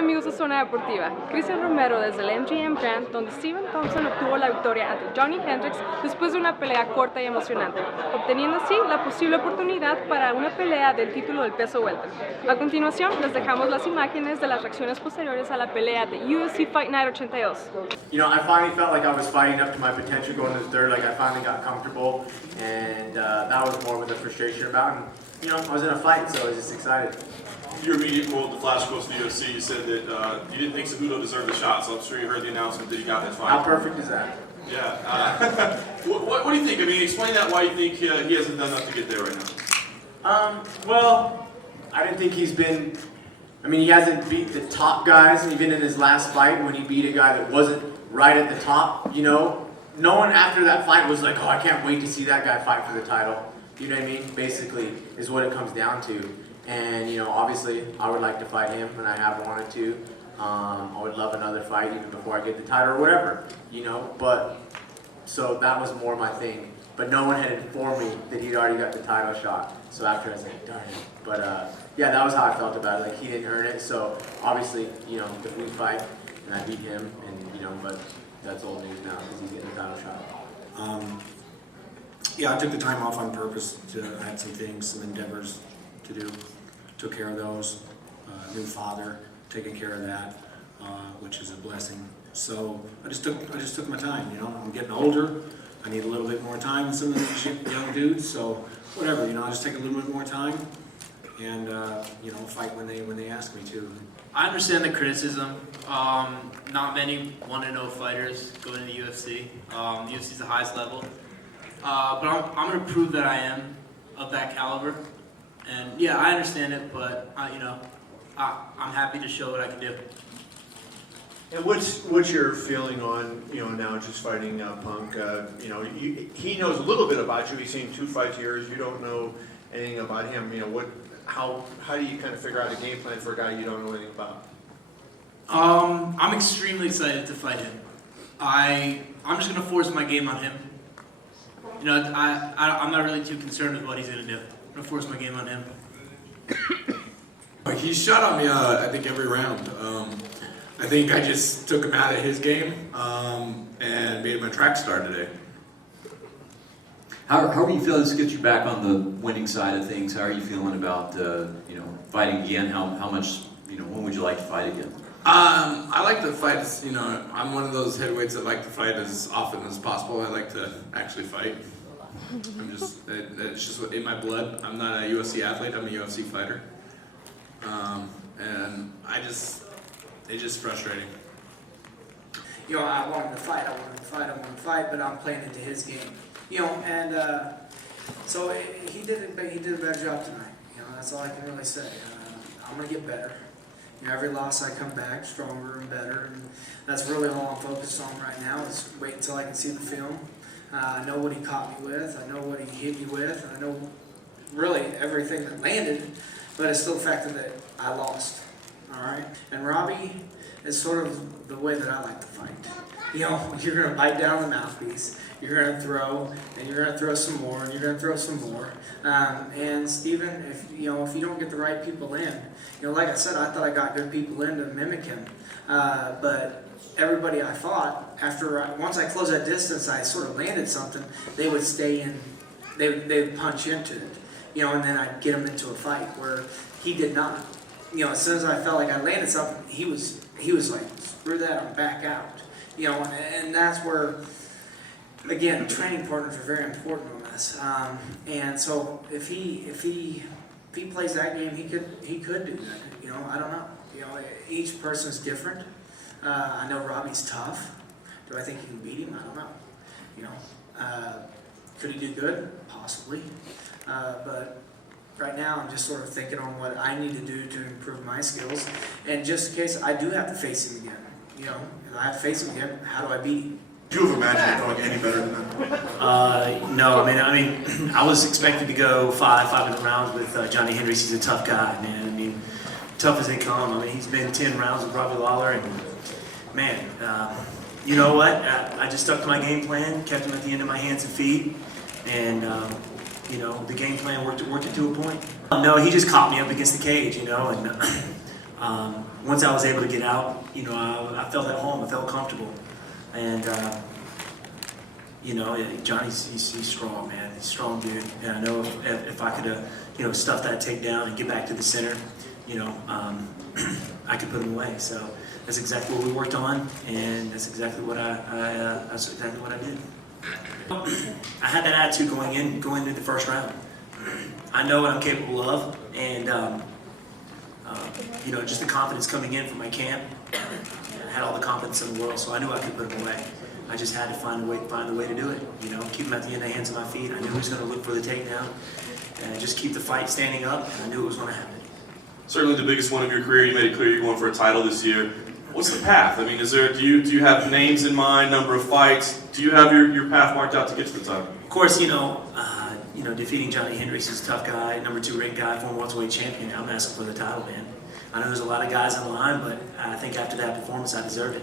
amigos de Zona Deportiva? Cristian Romero desde el MGM Grand, donde Stepehen Thomson obtuvo la victoria ante Johny Hendricks después de una pelea corta y emocionante, obteniendo así la posible oportunidad para una pelea del título del peso welter. A continuación, les dejamos las imágenes de las reacciones posteriores a la pelea de UFC Fight Night 82. You know, I finally felt like I was fighting up to my potential going to the third. Like I finally got comfortable, and that was more with the frustration about. And, you know, I was in a fight, so I was just excited. Your immediate quote, the flash quote to the UFC, you said that you didn't think Cejudo deserved the shot, so I'm sure you heard the announcement that he got this fight. How perfect is that? Yeah. What do you think? I mean, explain that, why you think he hasn't done enough to get there right now. Well, I didn't think he's been, I mean, he hasn't beat the top guys, even in his last fight when he beat a guy that wasn't right at the top, you know. No one after that fight was like, oh, I can't wait to see that guy fight for the title. You know what I mean? Basically, is what it comes down to. And, you know, obviously, I would like to fight him, and I have wanted to. I would love another fight even before I get the title or whatever, you know. But, so that was more my thing. But no one had informed me that he'd already got the title shot. So after I was like, darn it. But, yeah, that was how I felt about it. Like, he didn't earn it. So, obviously, you know, if we fight and I beat him, and, you know, but that's old news now because he's getting the title shot. Yeah, I took the time off on purpose. I had some things, some endeavors to do. Took care of those. New father, taking care of that, which is a blessing. So I just took my time. You know, I'm getting older. I need a little bit more time than some of these young dudes. So whatever, you know, I just take a little bit more time, and you know, fight when they ask me to. I understand the criticism. Not many 1-0 fighters go into the UFC. The UFC is the highest level. But I'm going to prove that I am of that caliber. And yeah, I understand it, but you know, I'm happy to show what I can do. And what's your feeling on, you know, now just fighting Punk? You know, he knows a little bit about you. He's seen 2 fights of yours. You don't know anything about him. You know, how do you kind of figure out a game plan for a guy you don't know anything about? I'm extremely excited to fight him. I'm just going to force my game on him. You know, I'm not really too concerned with what he's going to do. I'm going to force my game on him. He shot on me, I think, every round. I think I just took him out of his game and made him a track star today. How are you feeling? This gets you back on the winning side of things. How are you feeling about you know, fighting again? How much, you know, when would you like to fight again? I like to fight. You know, I'm one of those heavyweights that like to fight as often as possible. I like to actually fight. It's just in my blood. I'm not a UFC athlete. I'm a UFC fighter, and it's just frustrating. You know, I want him to fight, but I'm playing into his game. You know, and so he did a better job tonight. You know, that's all I can really say. I'm gonna get better. You know, every loss I come back stronger and better, and that's really all I'm focused on right now. Is wait until I can see the film. I know what he caught me with. I know what he hit me with. I know really everything that landed, but it's still the fact that I lost. All right, and Robbie is sort of the way that I like to fight. You know, you're going to bite down the mouthpiece, you're going to throw, and you're going to throw some more, and you're going to throw some more. And Stephen, if you don't get the right people in, you know, like I said, I thought I got good people in to mimic him, but everybody I fought, once I closed that distance, I sort of landed something, they would stay in, they would punch into it, you know, and then I'd get them into a fight where he did not. You know, as soon as I felt like I landed something, he was like, screw that, I'm back out. You know, and that's where, again, training partners are very important on this. And so if he plays that game, he could do that. You know, I don't know. You know, each person's different. I know Robbie's tough. Do I think he can beat him? I don't know. You know, could he do good? Possibly. But right now, I'm just sort of thinking on what I need to do to improve my skills. And just in case I do have to face him again, you know, if I have to face him again, how do I beat him? Do you have imagined going any better than that? No, I mean, I was expected to go 5 rounds with Johny Hendricks. He's a tough guy, man. I mean, tough as they come. I mean, he's been 10 rounds with Robbie Lawler, and man, you know what? I just stuck to my game plan, kept him at the end of my hands and feet, and you know, the game plan worked it to a point. No, he just caught me up against the cage, you know, and Once I was able to get out, you know, I felt at home, I felt comfortable. And, you know, he's strong, man. He's a strong dude. And I know if I could have, you know, stuffed that takedown and get back to the center, you know, I could put him away. So that's exactly what we worked on, and that's exactly what I did. I had that attitude going into the first round. I know what I'm capable of, and you know, just the confidence coming in from my camp. I had all the confidence in the world, so I knew I could put him away. I just had to find a way to do it. You know, keep him at the end of the hands of my feet. I knew he was going to look for the takedown, and just keep the fight standing up. And I knew it was going to happen. Certainly the biggest one of your career. You made it clear you're going for a title this year. What's the path? I mean, do you have names in mind, number of fights? Do you have your path marked out to get to the title? Of course, you know, defeating Johny Hendricks is a tough guy, number 2 ranked guy, former welterweight champion. I'm asking for the title, man. I know there's a lot of guys on the line, but I think after that performance, I deserve it.